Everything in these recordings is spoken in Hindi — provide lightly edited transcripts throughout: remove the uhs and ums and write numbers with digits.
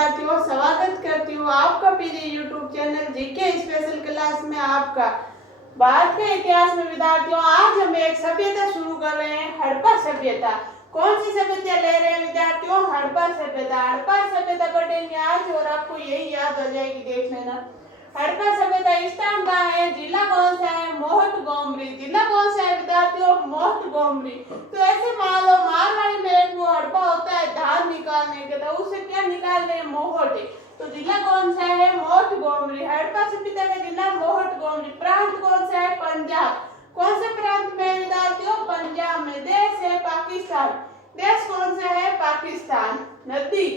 विद्यार्थियों, स्वागत करती हूँ आपका पीरी YouTube channel GK special class में। आपका भारत के इतिहास में विद्यार्थियों, आज हम एक सभ्यता शुरू कर रहे हैं, हड़प्पा सभ्यता। कौन सी सभ्यता ले रहे हैं विद्यार्थियों? हड़प्पा सभ्यता। हड़प्पा सभ्यता पढ़ेंगे आज और आपको यही याद हो जाएगी, देख लेना। हड़प्पा सभ्यता स्थान कहाँ है? जिला कौन सा है? मोहटगोमरी। जिला कौन सा है विद्यार्थियों? मोहटगोमरी। तो ऐसे मान लो मारवाड़ी में एक वो हड़प्पा होता है धान निकालने के, तो उसे क्या निकाल रहे हैं? मोहट। तो जिला कौन सा है? मोहटगोमरी। हड़प्पा सभ्यता का जिला मोहटगोमरी। प्रांत कौन सा है? पंजाब। कौन से प्रांत में विद्यार्थियों? पंजाब में। देश है पाकिस्तान। देश कौन सा है? पाकिस्तान। नदी,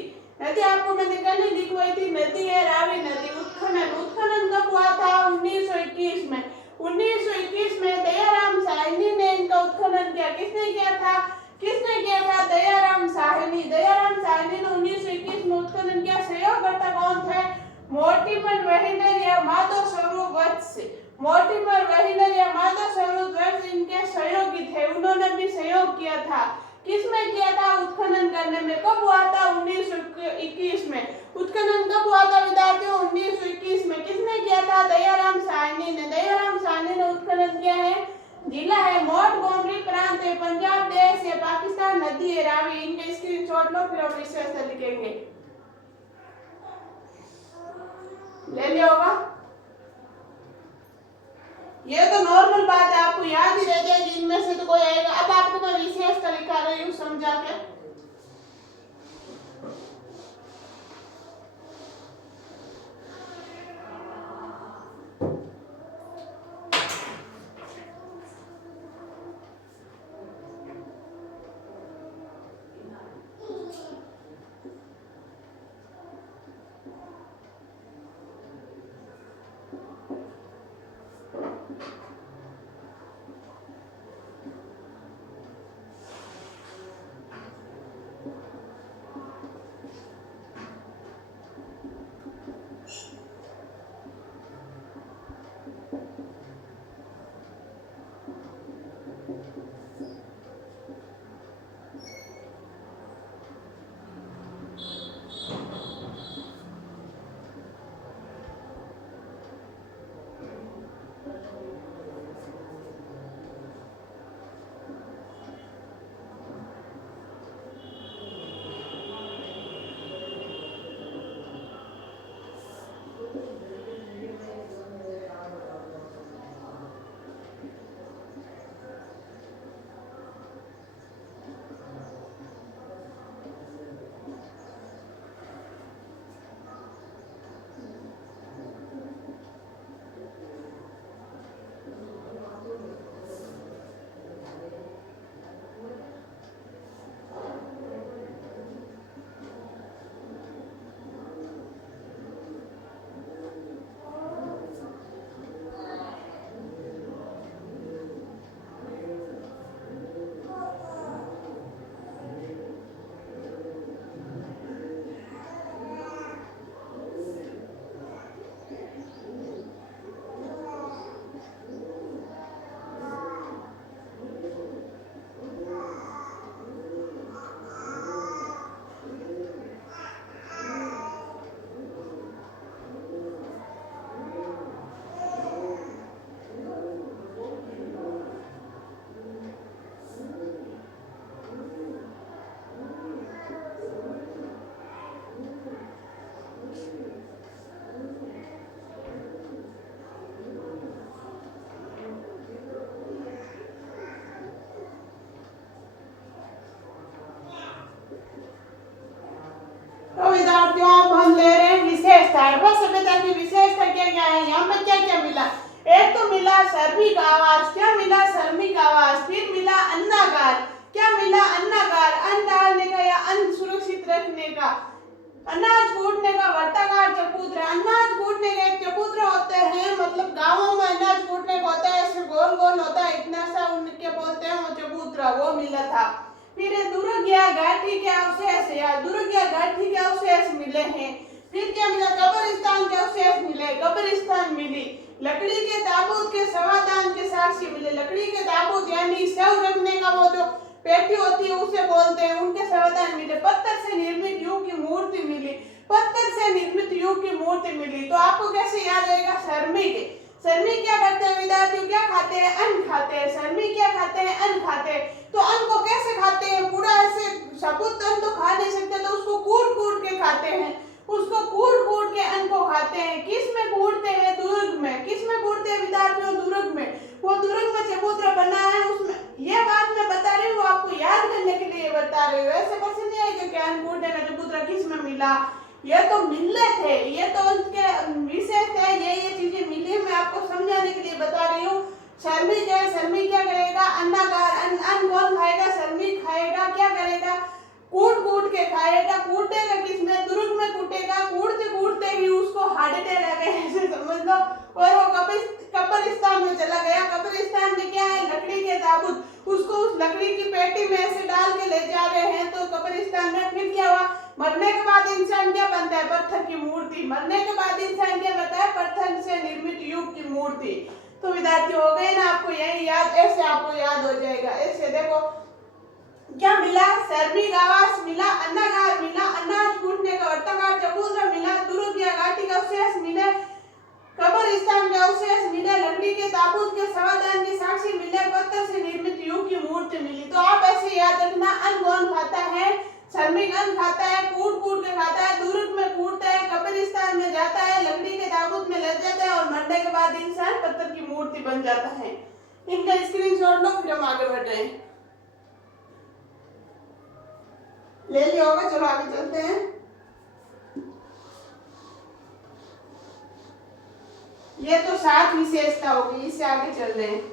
नदी आपको मैंने कल ही लिखवाई थी, नदी है रावी नदी। उत्खनन, उत्खनन कब हुआ था? 1921 में। 1921 में दयाराम साहनी ने इनका उत्खनन किया। किसने किया था? किसने किया था? दयाराम साहनी। दयाराम साहनी ने 1921 में उत्खनन किया। सहयोगकर्ता कौन थे? मोर्टिमर वेहिनर या माधव स्वरूप वत्स। मोर्टिमर वेहिनर या माधव स्वरूप वत्स इनके सहयोगी थे, उन्होंने भी सहयोग किया था। किसमें किया था? उत्खनन करने में। कब हुआ था? 1921 में। उत्खनन कब हुआ था विद्यार्थियों? 1921 में। किसने किया था? दयाराम साहनी ने। दयाराम साहनी ने उत्खनन किया है। जिला है मोहटगोमरी, प्रांत है पंजाब, देश है पाकिस्तान, नदी है रावी। इनके स्क्रीनशॉट लो, फिर हम विशेष लिखेंगे। ले लिया होगा। ये तो नॉर्मल बात है, आपको याद ही रह जाएगी, इनमें से तो कोई आएगा। अब आपको मैं विशेष तरीका रही हूँ समझा के। तो विद्यार्थियों, अब हम ले रहे हैं विशेषता। हड़प्पा सभ्यता की विशेषता क्या क्या है? यहाँ पे क्या क्या मिला? एक तो मिला श्रमिक आवास। क्या मिला? श्रमिक आवास। फिर मिला अन्नागार। क्या मिला? अन्नागार। अन्न डालने का या अन्न सुरक्षित रखने का। अनाज कूटने का वर्ताकार चबूतरा। अनाज कूटने का एक चबूतरा होते हैं, मतलब गाँवों में अनाज कूटने का होता है, ऐसे गोल गोल होता है, इतना सा उनके बोलते हैं वो चबूतरा, वो मिला था। फिर दुर्गिया घाटी के अवशेष या दुर्गिया घाटी के अवशेष मिले हैं। फिर क्या मिला? कब्रिस्तान के अवशेष मिले, कब्रिस्तान मिली। लकड़ी के ताबूत के समाधान के साक्ष्य मिले। लकड़ी के ताबूत यानी शव रखने का वो जो पेटी होती है उसे बोलते हैं, उनके समाधान मिले। पत्थर से निर्मित युग की मूर्ति मिली। पत्थर से निर्मित युग की मूर्ति मिली। तो आपको कैसे याद रहेगा? श्रमिक क्या करते हैं विद्यार्थियों? क्या खाते हैं? अन्न खाते हैं। श्रमिक क्या खाते हैं? अन्न खाते हैं। तो अन्न को कैसे खाते हैं? पूरा ऐसे साबुत अन्न तो खा नहीं सकते, तो उसको कूट कूट के खाते हैं। उसको कूट कूट के अन्न को खाते हैं। किस में कूटते हैं? दुर्ग में। किस में कूटते हैं विद्यार्थियों? दुर्ग में। वो दुर्ग में चबूतरा बना है उसमें। ये बात मैं बता रही हूँ, आपको याद करने के लिए बता रही हूँ। ऐसे कैसे नहीं आएगा कि अन्न कूटने का चबूतरा किस में मिला? ये तो मिलने थे, ये तो उनके विशेष थे, ये चीजें मिली। मैं आपको समझाने के लिए बता रही हूँ। श्रमिक है, श्रमिक क्या करेगा? अन्नागार। अन्न कौन खाएगा? श्रमिक खाएगा। क्या करेगा? कूट कूट के खाएगा। कूटेगा किसमें? दुर्ग में कूटेगा। कूटते कूटते ही उसको हार्ट अटैक आ गया, ऐसे समझ लो। और वो कब्रिस्तान में चला गया। कब्रिस्तान में क्या है? लकड़ी के ताबूत। उसको उस लकड़ी की पेटी में ऐसे डाल के ले जा रहे हैं। तो कब्रिस्तान में फिर क्या हुआ? मरने के बाद इंसान क्या बनता है? पत्थर की मूर्ति। मरने के बाद इंसान क्या बनता है? पत्थर से निर्मित युग की मूर्ति। तो विद्यार्थी हो गए ना आपको यही याद? ऐसे आपको याद हो जाएगा। ऐसे देखो क्या मिला? श्रमिक आवास मिला, अन्नागार मिला, अनाज कूटने का वर्तागार, चबूतरा मिला, दुर्ग या घाटी का अवशेष मिले, कब्रिस्तान के अवशेष मिले, लकड़ी के ताबूत के समाधान के साक्षी मिले, पत्थर से निर्मित युग की मूर्ति मिली। तो आप ऐसे याद रखना, अन्न कौन खाता है? श्रमिक अन्न खाता है, कूट कूट के खाता है, दुर्ग में कूटता है, कब्रिस्तान में जाता है, लकड़ी के ताबूत में ले जाता है और मरने के बाद इंसान पत्थर की मूर्ति बन जाता है। इनका स्क्रीनशॉट लो, फिर हम आगे बढ़ रहे हैं। ले लिया होगा, चलो आगे चलते हैं। ये तो 7 विशेषता होगी, इससे आगे चल रहे हैं।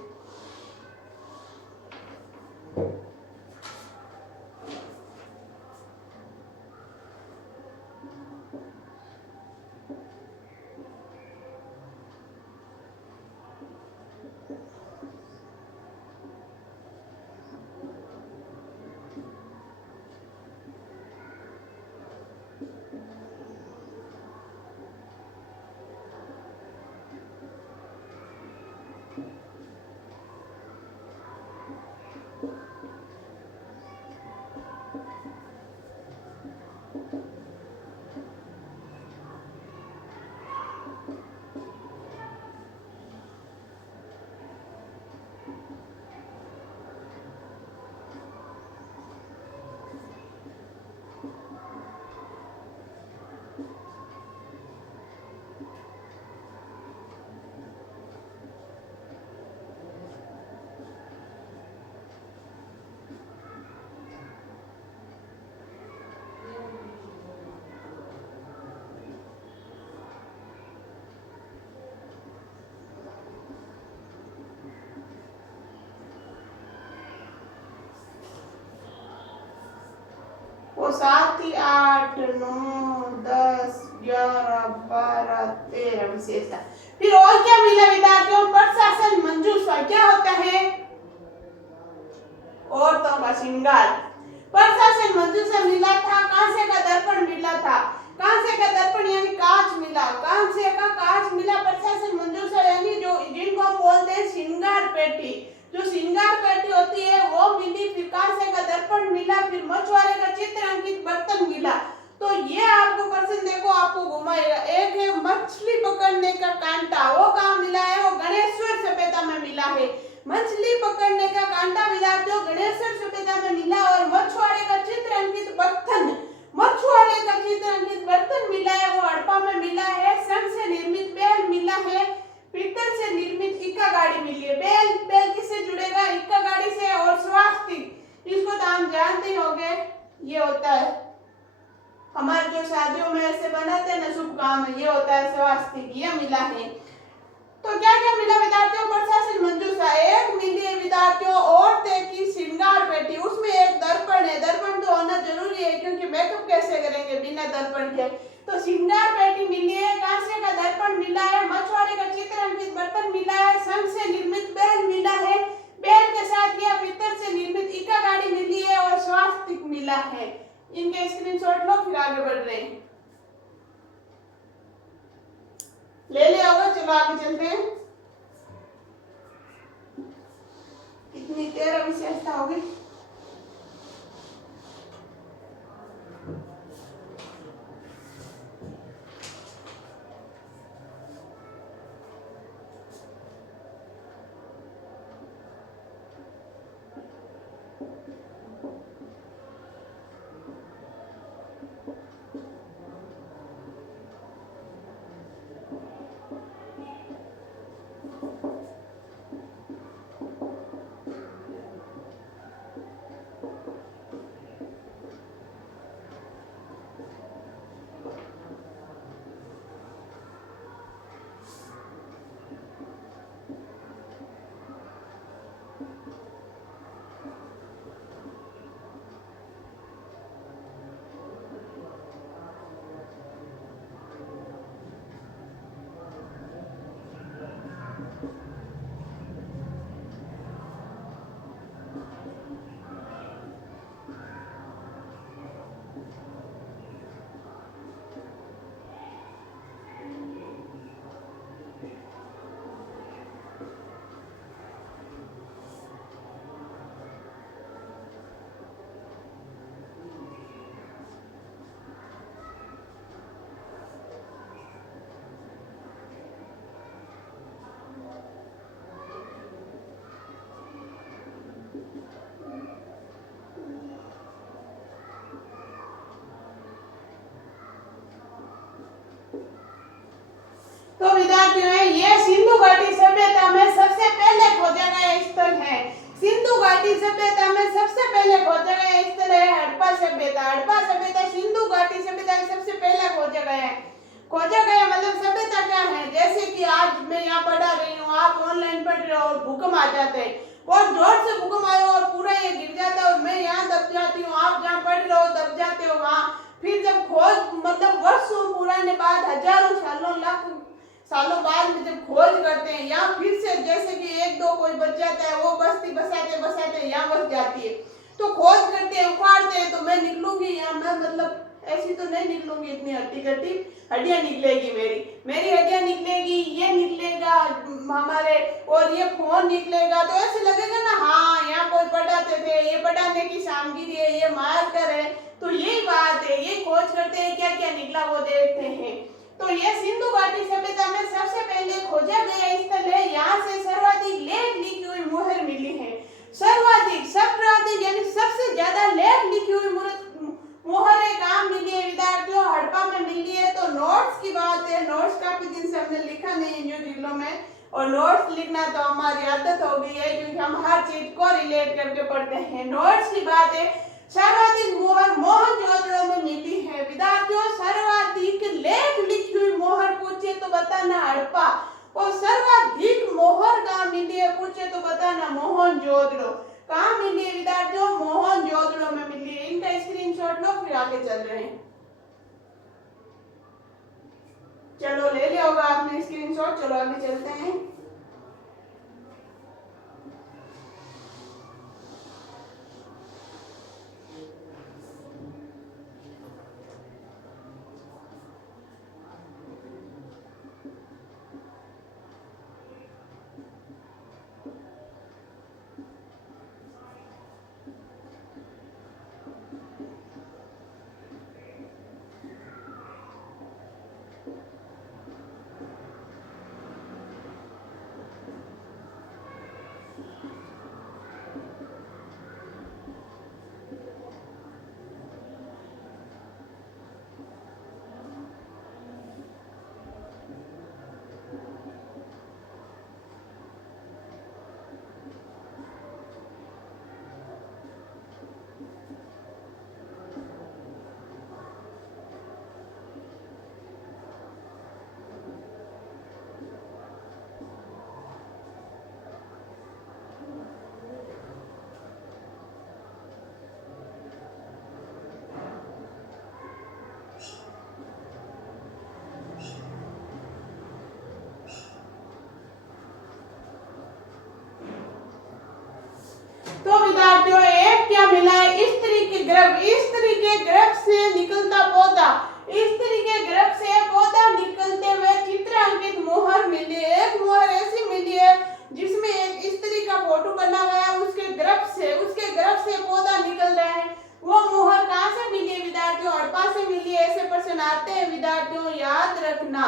वो 7 थी, 8, 9, 10, 11, 12, 13 विशेषता। फिर और क्या मिला विद्यार्थियों? प्रशासन मंजूषा क्या होता है? औरतों का श्रृंगार। प्रशासन मंजूषा मिला था। कांसे का दर्पण मिला था। कांसे का दर्पण यानी कांच मिला। कांसे का कांच मिला। प्रशासन मंजूषा यानी जो जिनको हम बोलते हैं श्रृंगार पेटी, जो श्रृंगार पेटी होती है वो मिली। फिर कांसे का दर्पण मिला। फिर मछुआरे का चित्र अंकित बर्तन मिला। तो ये आपको प्रश्न देखो, आपको घुमाएगा। एक है मछली पकड़ने का कांटा, वो कहाँ मिला है? वो गणेश्वर सभ्यता में मिला है। मछली पकड़ने का कांटा विद्यार्थियों गणेश्वर सभ्यता में मिला। और मछुआरे का चित्र अंकित बर्तन, मछुआरे का चित्र अंकित बर्तन मिला है, वो हड़प्पा में मिला है। सन से निर्मित बैल मिला है। पीतल से निर्मित इक्का गाड़ी मिली है। बैल किससे जुड़ेगा? इक्का गाड़ी से। और स्वास्तिक, इसको तो हम जानते ही होंगे, ये होता है हमारे जो शादियों में ऐसे बनाते हैं ना शुभ काम है, ये होता है स्वास्तिक, ये मिला है। तो क्या क्या मिला विद्यार्थियों? प्रशासन मंजूषा एक मिली है विद्यार्थियों। औरतें की श्रृंगार पेटी, उसमें एक दर्पण है। दर्पण तो होना जरूरी है क्योंकि मेकअप कैसे करेंगे बिना दर्पण के। तो श्रृंगार पेटी मिली है। कांसे का दर्पण मिला है। मछुआरे का चित्र अंकित बर्तन मिला है। सन से निर्मित बैल मिला है। बैल के साथ यह पीतल से निर्मित इक्का गाड़ी मिली है। और स्वास्तिक मिला है। इनके स्क्रीनशॉट लो, फिर आगे बढ़ रहे हैं। ले लिया होगा, चलो आगे चलते हैं। कितनी 13 विशेषता हो गई। तो विद्यार्थियों ये सिंधु घाटी सभ्यता में सबसे पहले खोजा गया स्थल है। सिंधु घाटी सभ्यता में सबसे पहले खोजा गया स्थल है हड़प्पा सभ्यता। हड़प्पा सभ्यता सिंधु घाटी सभ्यता के सबसे पहले खोजा गया है। खोजा गया मतलब सभ्यता क्या है, जैसे कि आज मैं यहाँ पढ़ा रही हूँ, आप ऑनलाइन पढ़ रहे हो और भूकंप आ जाते हैं और जोर से भूकंप आया और पूरा ये गिर जाता है और मैं यहाँ दब जाती हूँ, आप जहाँ पढ़ रहे हो दब जाते हो वहाँ। फिर जब खोज मतलब वर्षों पुराने बाद हजारों सालों लाखों सालों बाद में जब खोज करते हैं या फिर से जैसे कि एक दो कोई बच जाता है, वो बस्ती बसाते बसाते यहाँ बस जाती है, तो खोज करते हैं उखाड़ते हैं, तो मैं निकलूंगी यहाँ, मैं मतलब ऐसी तो नहीं निकलूंगी, इतनी हड्डी कट्टी हड्डियां निकलेगी, मेरी हड्डियां निकलेगी, ये निकलेगा हमारे और ये फोन निकलेगा, तो ऐसे लगेगा ना हाँ यहाँ कोई पढ़ाते थे, ये पढ़ाने की सामग्री है, ये मार्कर है। तो यही बात है, ये खोज करते हैं क्या क्या निकला वो देखते हैं। तो ये सिंधु घाटी सभ्यता में सबसे पहले खोजा गया स्थल है। यहाँ से सर्वाधिक लेख लिखी हुई मुहर मिली है। सर्वाधिक यानी सबसे ज्यादा लेख लिखी हुई मुहरें कहाँ मिली है विद्यार्थियों? हड़प्पा में मिली है। तो नोट्स की बात है, नोट्स काफी दिन से हमने लिखा नहीं है न्यू जिलों में, और नोट्स लिखना तो हमारी आदत हो गई है क्योंकि हम हर चीज को रिलेट करके पढ़ते हैं। नोट्स की बात है, सर्वाधिक मोहर मोहनजोदड़ो में मिली है विद्यार्थियों। सर्वाधिक लेख लिखी हुई मोहर पूछे तो बताना हड़प्पा, और सर्वाधिक मोहर कहाँ मिली है पूछे तो बताना मोहनजोदड़ो। कहाँ मिली है विद्यार्थियों? मोहनजोदड़ो में मिली है। इनका स्क्रीनशॉट लो, फिर आगे चल रहे हैं। चलो ले लिया होगा आपने स्क्रीनशॉट, चलो आगे चलते हैं। तो विद्यार्थियों एक क्या मिला है? स्त्री के गर्भ से निकलता पौधा, स्त्री के गर्भ से पौधा निकलते हुए चित्रांकित मोहर मिली है। एक मोहर ऐसी मिली है जिसमें एक स्त्री का फोटो बना हुआ है, उसके गर्भ से पौधा निकल रहा है। वो मोहर कहाँ से मिली है विद्यार्थियों? हड़प्पा से मिली है। ऐसे प्रश्न आते हैं विद्यार्थियों, याद रखना।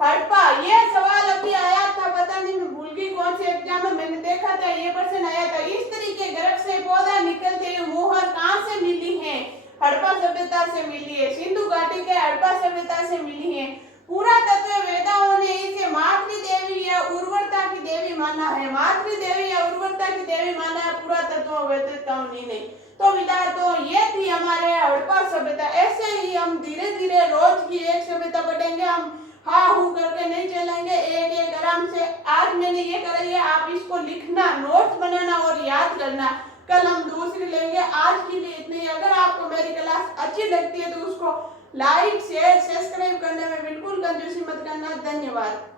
हड़प्पा, ये सवाल अभी आया था, पता नहीं मैं भूल गई कौन से एग्जाम में मैंने देखा था, ये क्वेश्चन आया था। इस तरीके गर्भ से पौधा निकलते हुए मोहर कहाँ से मिली है? हड़प्पा सभ्यता से मिली है। सिंधु घाटी के हड़प्पा सभ्यता से मिली है। पुरातत्व वेदाओं ने इसे मातृ देवी या उर्वरता की देवी माना है। मातृ देवी या उर्वरता की देवी माना है पुरातत्व वेदाओं ने। तो विद्यार्थियों, ये थी हमारे हड़प्पा सभ्यता। ऐसे ही हम धीरे धीरे रोज की एक सभ्यता पढ़ेंगे। हम हाँ हूँ करके नहीं चलेंगे, एक एक आराम से। आज मैंने ये कराई है, आप इसको लिखना, नोट्स बनाना और याद करना। कल हम दूसरी लेंगे। आज के लिए इतने ही। अगर आपको मेरी क्लास अच्छी लगती है तो उसको लाइक शेयर सब्सक्राइब करने में बिल्कुल कंजूसी मत करना। धन्यवाद।